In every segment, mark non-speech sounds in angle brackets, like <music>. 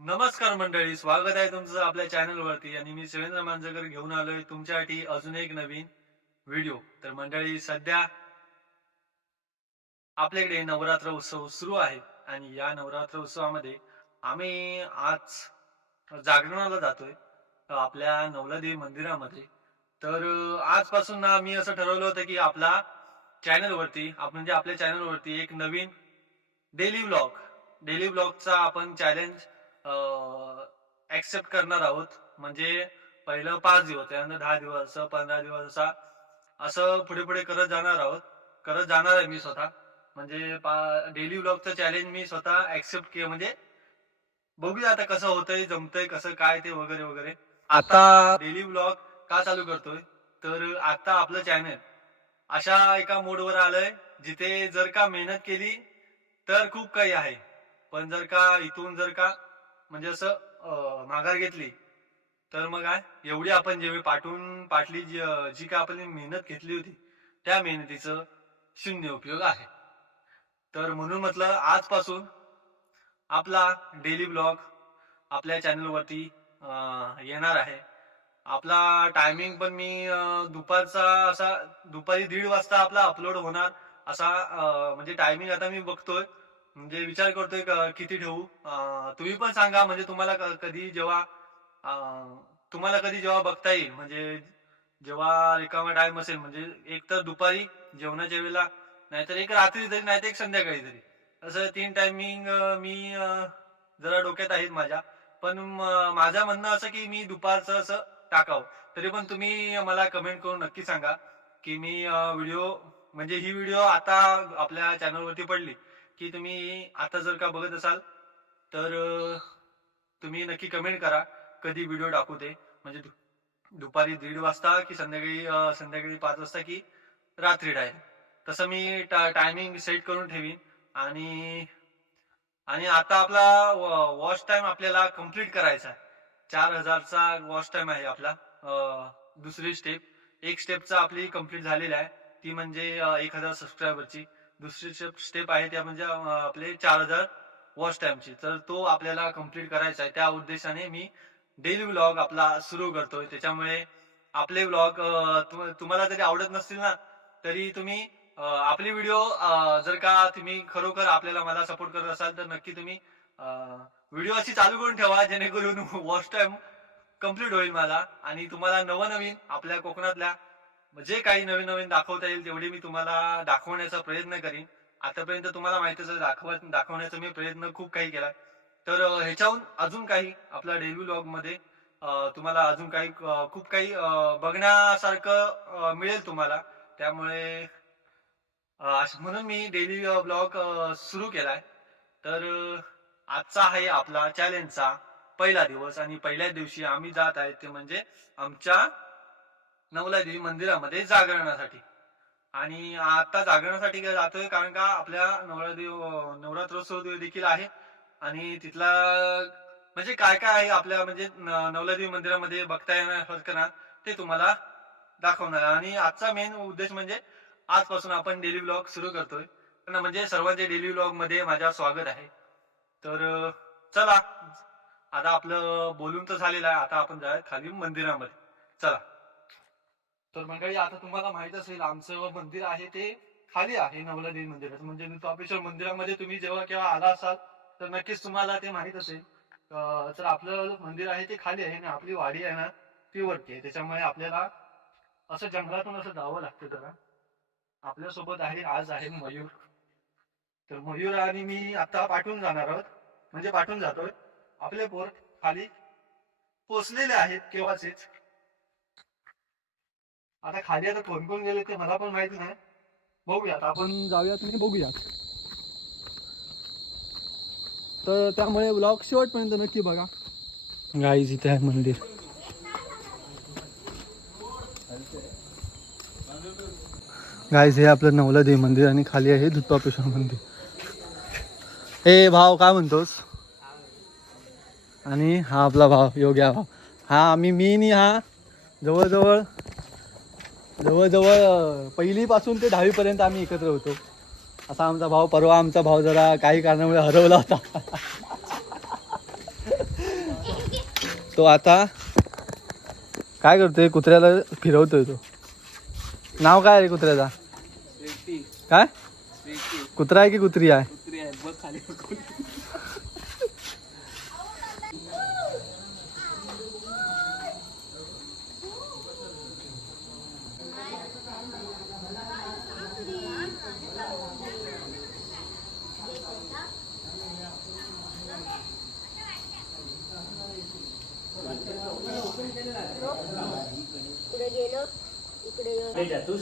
नमस्कार मंडळी स्वागत आहे तुमचं आपल्या चॅनल वरती आणि मी सुरेंद्र मांजकर घेऊन आलोय तुमच्यासाठी अजून एक नवीन व्हिडिओ. तर मंडळी सध्या आपल्याकडे नवरात्र उत्सव सुरू आहे. आणि या नवरात्र उत्सवामध्ये आम्ही आज जागरणाला जातोय आपल्या नवलादेवी मंदिरामध्ये. तर आजपासून ना मी असं ठरवलं होतं की आपला चॅनल वरती म्हणजे आपल्या चॅनल वरती एक नवीन डेली ब्लॉग डेली ब्लॉगचा आपण चॅलेंज ऍक्सेप्ट करणार आहोत. म्हणजे पहिलं पाच दिवस त्यानंतर दहा दिवस पंधरा दिवस असा असं पुढे पुढे करत जाणार आहोत. करत जाणार आहे मी स्वतः. म्हणजे डेली व्लॉगचं चॅलेंज मी स्वतः ऍक्सेप्ट केलं म्हणजे बघूया आता कसं होतंय जमतंय कसं काय ते वगैरे वगैरे. आता डेली ब्लॉग का चालू करतोय? तर आता आपलं चॅनल अशा एका मोडवर आलंय जिथे जर का मेहनत केली तर खूप काही आहे. पण जर का इथून जर का म्हणजे असं माघार घेतली तर मग काय? एवढी आपण जेवढी पाठवून पाठली जी जी काय आपण मेहनत घेतली होती त्या मेहनतीचं शून्य उपयोग आहे. तर म्हणून म्हटलं आजपासून आपला डेली ब्लॉग आपल्या चॅनलवरती येणार आहे. आपला टायमिंग पण मी दुपारचा असा दुपारी दीड वाजता आपला अपलोड होणार असा म्हणजे टायमिंग आता मी बघतोय. म्हणजे विचार करतोय किती ठेवू? तुम्ही पण सांगा म्हणजे तुम्हाला कधी जेव्हा तुम्हाला कधी जेव्हा बघता येईल म्हणजे जेव्हा रिकामा टाइम असेल म्हणजे एक तर दुपारी जेवणाच्या वेळेला नाहीतर एक रात्री तरी नाहीतर एक संध्याकाळी तरी. असं तीन टायमिंग मी जरा डोक्यात आहेत माझ्या. पण माझं म्हणणं असं की मी दुपारचं असं टाकावं. तरी पण तुम्ही मला कमेंट करून नक्की सांगा की मी व्हिडिओ म्हणजे ही व्हिडिओ आता आपल्या चॅनलवरती पडली. की तुम्ही आता जर का बघत असाल तर तुम्ही नक्की कमेंट करा. कधी व्हिडिओ टाकू ते म्हणजे दुपारी दीड वाजता की संध्याकाळी संध्याकाळी पाच वाजता की रात्री टाइम तसं मी टायमिंग सेट करून ठेवीन. आणि आणि आता आपला वॉच टाइम आपल्याला कंप्लीट करायचा आहे. चार हजारचा वॉच टाइम आहे आपला. दुसरी स्टेप एक स्टेपचा आपली कंप्लीट झालेली आहे. ती म्हणजे एक हजार सबस्क्रायबरची दुसरी स्टेप स्टेप आहे त्या म्हणजे आपले चार हजार वॉच टाइमची तर तो आपल्याला कंप्लीट करायचा आहे. त्या उद्देशाने मी डेली व्लॉग आपला सुरू करतोय. त्याच्यामुळे आपले व्लॉग तुम्हाला जरी आवडत नसतील ना तरी तुम्ही आपले व्हिडिओ जर का तुम्ही खरोखर आपल्याला मला सपोर्ट करत असाल तर नक्की तुम्ही व्हिडिओ अशी चालू करून ठेवा जेणेकरून वॉच टाइम कंप्लीट होईल मला. आणि तुम्हाला नवनवीन आपल्या कोकणातल्या जे काही नवीन नवीन दाखवता येईल तेवढी मी तुम्हाला दाखवण्याचा प्रयत्न करीन. आतापर्यंत तुम्हाला माहितीच आहे दाखव दाखवण्याचा मी प्रयत्न खूप काही केला. तर ह्याच्याहून अजून काही आपल्या डेली ब्लॉगमध्ये तुम्हाला अजून काही खूप काही बघण्यासारखं मिळेल तुम्हाला. त्यामुळे म्हणून मी डेली ब्लॉग सुरू केलाय. तर आजचा आहे आपला चॅलेंजचा पहिला दिवस. आणि पहिल्याच दिवशी आम्ही जात आहे ते म्हणजे आमच्या नवलादेवी मंदिरामध्ये जागरणासाठी. आणि आता जागरणासाठी काय जातोय कारण का आपल्या नवरादेव नवरात्रोत्सव देखील आहे. आणि तिथला म्हणजे काय काय आहे आपल्या म्हणजे नवलादेवी मंदिरामध्ये बघता येणार ना ते तुम्हाला दाखवणार आणि आजचा मेन उद्देश म्हणजे आजपासून आपण डेली ब्लॉग सुरू करतोय. पण म्हणजे सर्वांचे डेली ब्लॉगमध्ये माझ्या स्वागत आहे. तर चला आता आपलं बोलून तर झालेलं आहे. आता आपण जाऊया खाली मंदिरामध्ये. चला. तर मंडळी आता तुम्हाला माहीत असेल आमचं मंदिर आहे ते खाली आहे नवलादेवी मंदिराचं म्हणजे नितापेश्वर मंदिरामध्ये तुम्ही जेव्हा केव्हा आला असाल तर नक्कीच तुम्हाला ते माहीत असेल. तर आपलं मंदिर आहे ते खाली आहे आणि आपली वाडी आहे ना ती वरती आहे. त्याच्यामुळे आपल्याला असं जंगलातून असं जावं लागतं जरा. आपल्यासोबत आहे आज आहे मयूर. तर मयूर आणि मी आता पाठवून जाणार आहोत. म्हणजे पाठवून जातोय. आपले पोर खाली पोचलेले आहेत केव्हाचेच. आता खाली आता कोण कोण गेले ते मला पण माहिती नाही. बघूयात आपण. जाऊयात आणि बघूयात. तर त्यामुळे ब्लॉग शेवटपर्यंत नक्की बघा. गाईज इथे आहे मंदिर. गाईज हे आपलं नवलादेवी मंदिर आणि खाली आहे दुधपापेश्वर मंदिर. ए भाव काय म्हणतोस? आणि हा आपला भाव योग्या भाव हा आम्ही मी आणि हा जवळजवळ जवळजवळ पहिलीपासून ते दहावीपर्यंत आम्ही एकत्र होतो. असा आमचा भाव परवा आमचा भाव जरा काही कारणामुळे हरवला होता. तो आता काय करतोय? कुत्र्याला फिरवतोय तो. नाव काय आहे रे कुत्र्याचा? काय? कुत्रा आहे की कुत्री आहे?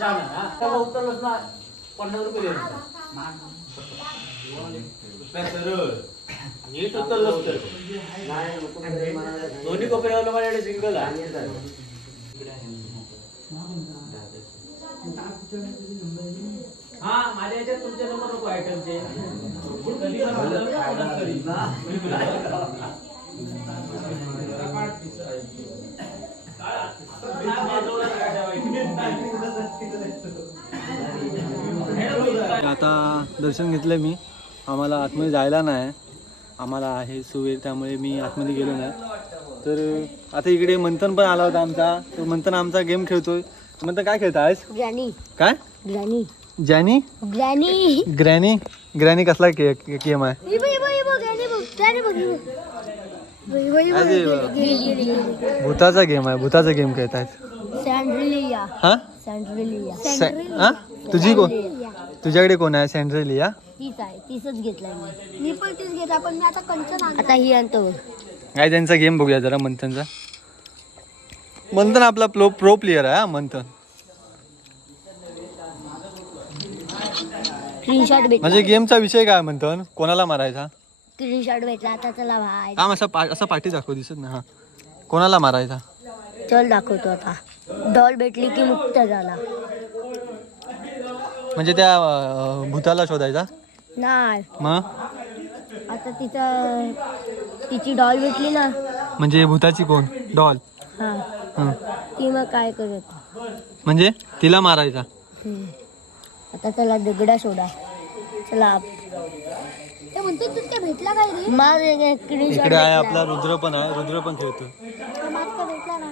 सांग ना त्याला उतरलंच ना पन्नास रुपये दे नीट उतरलंच तर दोन्ही कोपऱ्यावर माझ्याकडे सिंगल आहे. हा माझ्या याच्यात तुमचे नंबर नको आयटमचे आता दर्शन घेतलं मी. आम्हाला आतमध्ये जायला नाही. आम्हाला आहे सुवेर त्यामुळे मी आतमध्ये गेलो नाही. तर आता इकडे मंथन पण आला होता आमचा. तर मंथन आमचा गेम खेळतोय. मंथन काय खेळता आहेस ग्रॅनी. काय? ग्रॅनी. जॅनी ग्रॅनी. ग्रॅनी? ग्रॅनी कसला के गेम आहे. भूताचा गेम आहे भूताचा गेम खेळतायत. हा? हा? तुझी कोण? तुझ्याकडे कोण आहे? सँड्रेलिया तीच आहे. तीच घेतलाय मी. मी पण तीच घेतला पण मी आता कंचन आता ही आणतो. काय त्यांचा गेम बघूया जरा मंथनचा. मंथन आपला प्रो प्रो प्लेअर आहे हा मंथन. स्क्रीनशॉट भेटला. म्हणजे गेमचा विषय काय मंथन? कोणाला मारायचा? स्क्रीनशॉट भेटला आता चला भाई काम असा पा असा पाठी दाखव दिसत ना हा. कोणाला मारायचा? चल दाखवतो आता. डॉल भेटली की मुक्त झाला. म्हणजे त्या अं, भूताला शोधायचा? नाही. मग? आता तिचं तिची डॉल भेटली ना. म्हणजे भूताची कोण? डॉल. हा. हं. ती मग काय करत? म्हणजे? तिला मारायचा. हम्म. आता त्याला दगडा सोडा चला. ते म्हणतो तू काय भेटला काय रे? मार स्क्रीनशॉट इकडे आहे आपला रुद्र पण आहे. रुद्र पण खेळतो. भेटला ना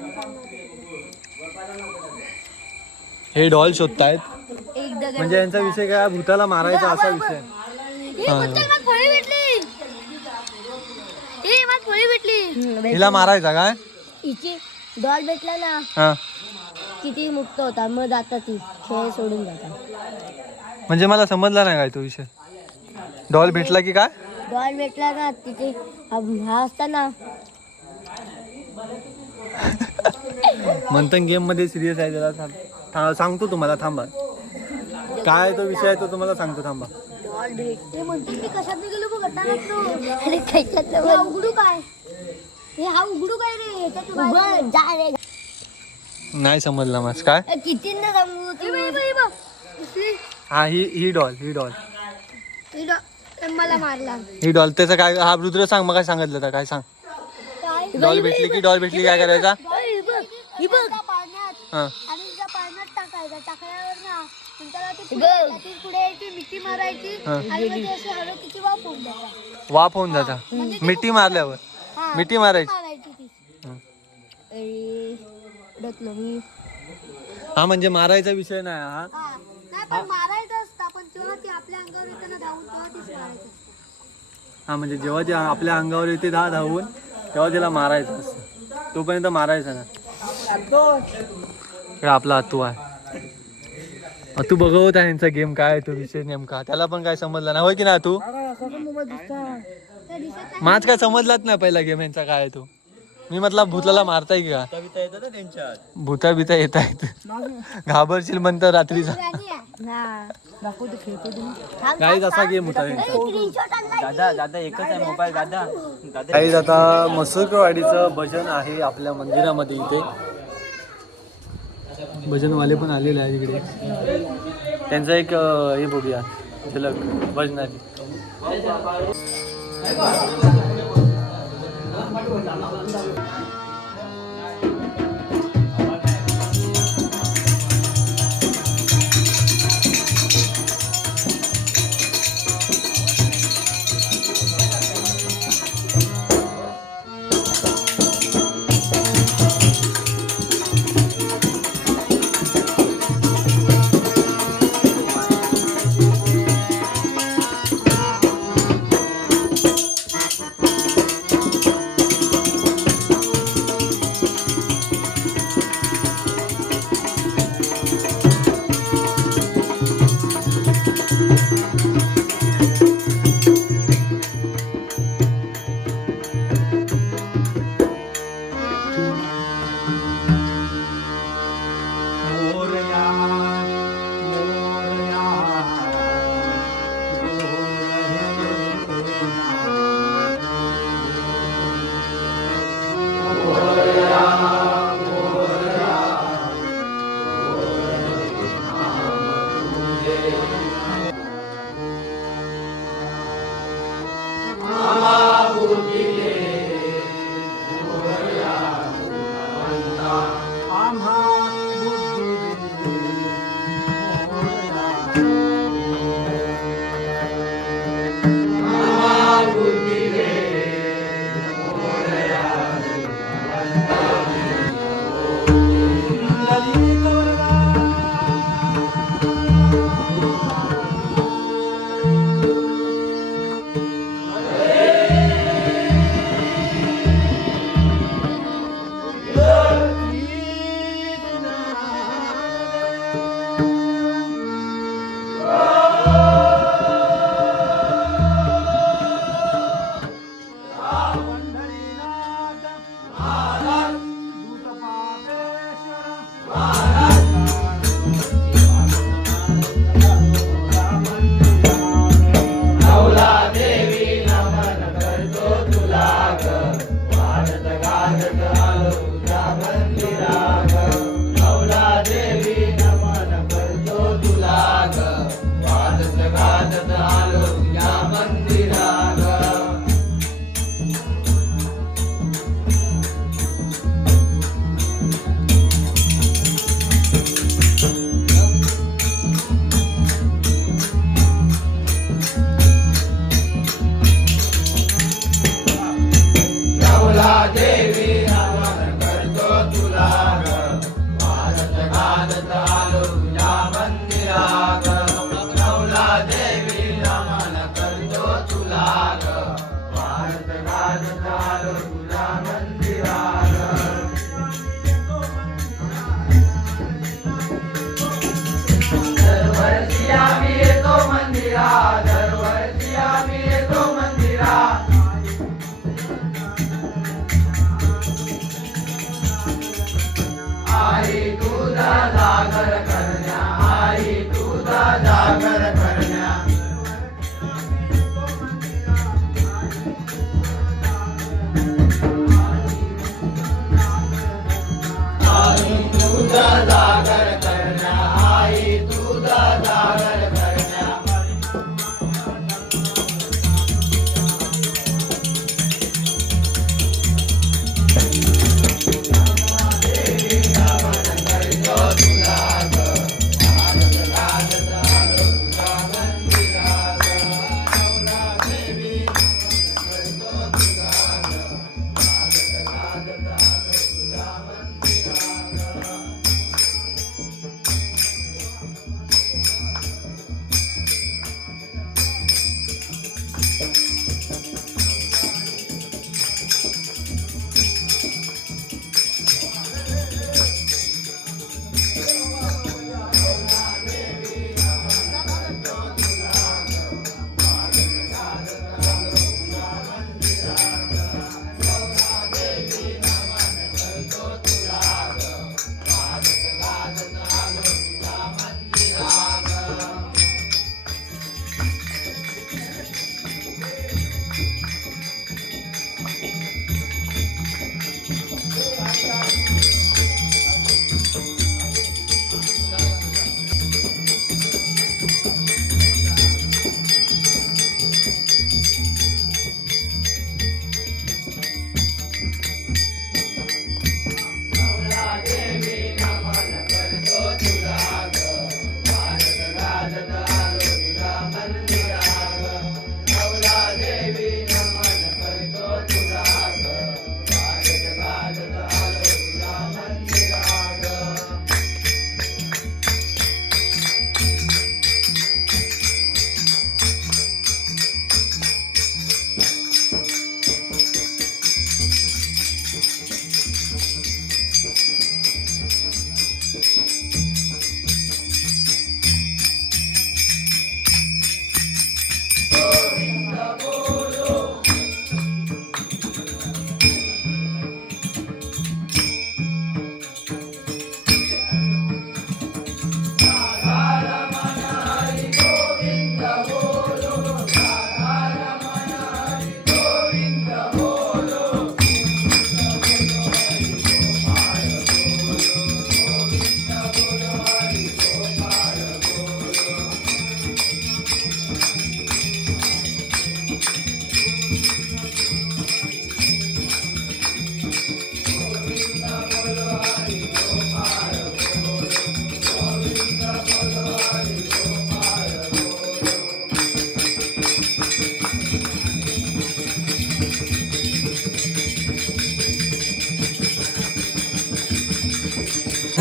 हे डॉल शोधतायत. एक दगड म्हणजे यांचा विषय काय? भूताला मारायचा असा विषय. म्हणतोय मला फळी भेटली. मला फळी भेटली. हिला मारायचा काय? हिची डॉल भेटला ना हा. किती मुक्त होता मग जाता ती खेळ सोडून जाता. म्हणजे मला समजला नाही काय तो विषय. डॉल भेटला की काय? डॉल भेटला ना तिथे हा हा असता ना. <laughs> मंथन गेममध्ये सिरियस आहे त्याला सांगतो तुम्हाला थांबा. काय तो विषय आहे तो तुम्हाला सांगतो थांबा. डॉल भेटते म्हणते. मी कशात गेलो बघ गटारात अरे खायच्यात उघडू काय? हे हा उघडू काय रे? याच्यात जा रे. नाही समजला मग काय? कितींदा सांगू तू? हा ही ही डॉल ही डॉल. मला मारला. ही डॉल त्याचं काय हा रुद्र सांग मग काय सांगितलं होतं, काय सांग? काय? डॉल भेटली की डॉल भेटली काय करायचा ही बघ ही बघ पाण्यात हा आणि तिच्या पाण्यात टाकायचा टाकल्यावर ना हा. वाफ होऊन द्यायचा वाफ होऊन जाता. मिठी मारल्यावर. हा, मिठी मारायची. हं. हा म्हणजे मारायचा विषय नाही हा. हा. हा म्हणजे जेव्हा ते आपल्या अंगावर येते दहा धावून तेव्हा तिला मारायचं असतं. तोपर्यंत मारायचा ना आपला अतू आहे. अतू बघवत आहे यांचा गेम काय आहे तो विषय नेमका त्याला पण काय समजला ना होय की ना तू ते. माझ काय समजलाच नाही पहिला गेम यांचा काय आहे तो मी म्हटला भूताला मारताय की का भूता बिता येत आहेत घाबरशील म्हणतं रात्रीचा. हा. थांब, असा. गेम होता. दादा दादा एकच आहे मोबाईल दादा दादा काही आता मसूरवाडीचं भजन आहे आपल्या मंदिरामध्ये इथे भजनवाले पण आलेले आहे इकडे. त्यांचं एक हे बघूया. झलक भजनाची भजनाली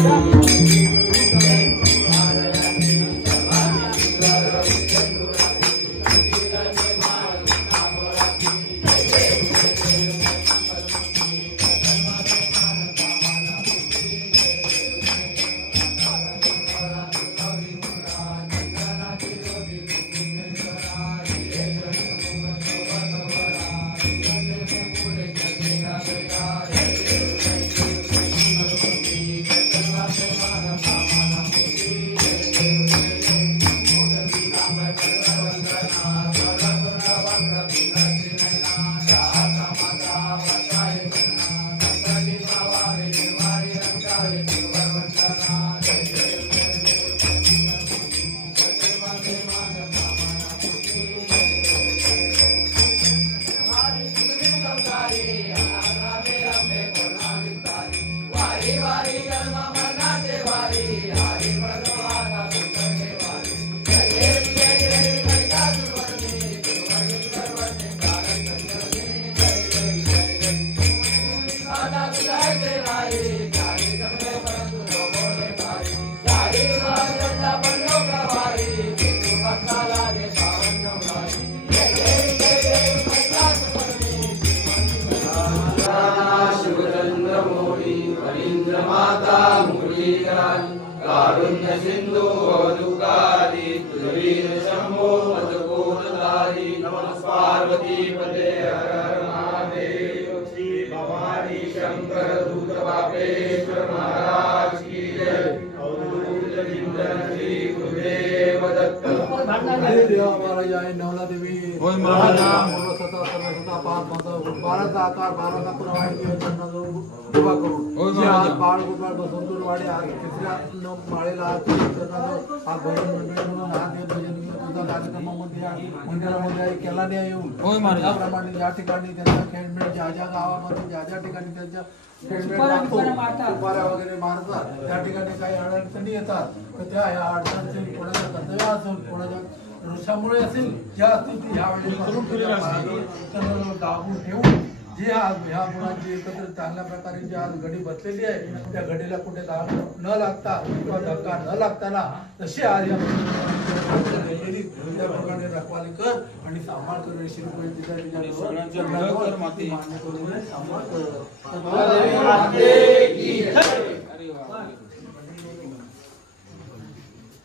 Música आकार बाराचा पुरावाडी उभा करून. जे आज बाळ गोपाळ बसवंतूर वाडे आज तिसऱ्या न माळेला आज भजन मंडळी म्हणून हा देव भजन तुझा कार्यक्रमामध्ये मंदिरामध्ये केला नाही येऊन. त्याप्रमाणे या ठिकाणी त्यांचा खेळमेट ज्या ज्या गावामध्ये ज्या ज्या ठिकाणी त्यांच्या उपाऱ्या वगैरे मारतात त्या ठिकाणी काही अडचणी येतात तर त्या ह्या अडचणी कोणाच्या कर्तव्य असेल कोणाच्या रोषामुळे असेल ज्या असतील. ते ह्या वेळेस दाबून ठेवून जे आज ह्या मुलांची एकत्र चांगल्या प्रकारे जी आज घडी बसलेली आहे त्या घडीला कुठे दाग न लागता किंवा धक्का न लागताना तशी आज या त्याप्रमाणे रखवाली कर आणि सांभाळ कर रे श्रीपती तिच्या तिच्या मान्य करून सांभाळ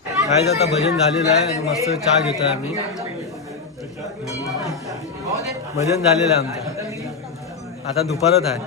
काय आता भजन झालेलं आहे आणि मस्त चहा घेतोय आम्ही. भजन झालेलं आहे आमचं. आता दुपारच आहे.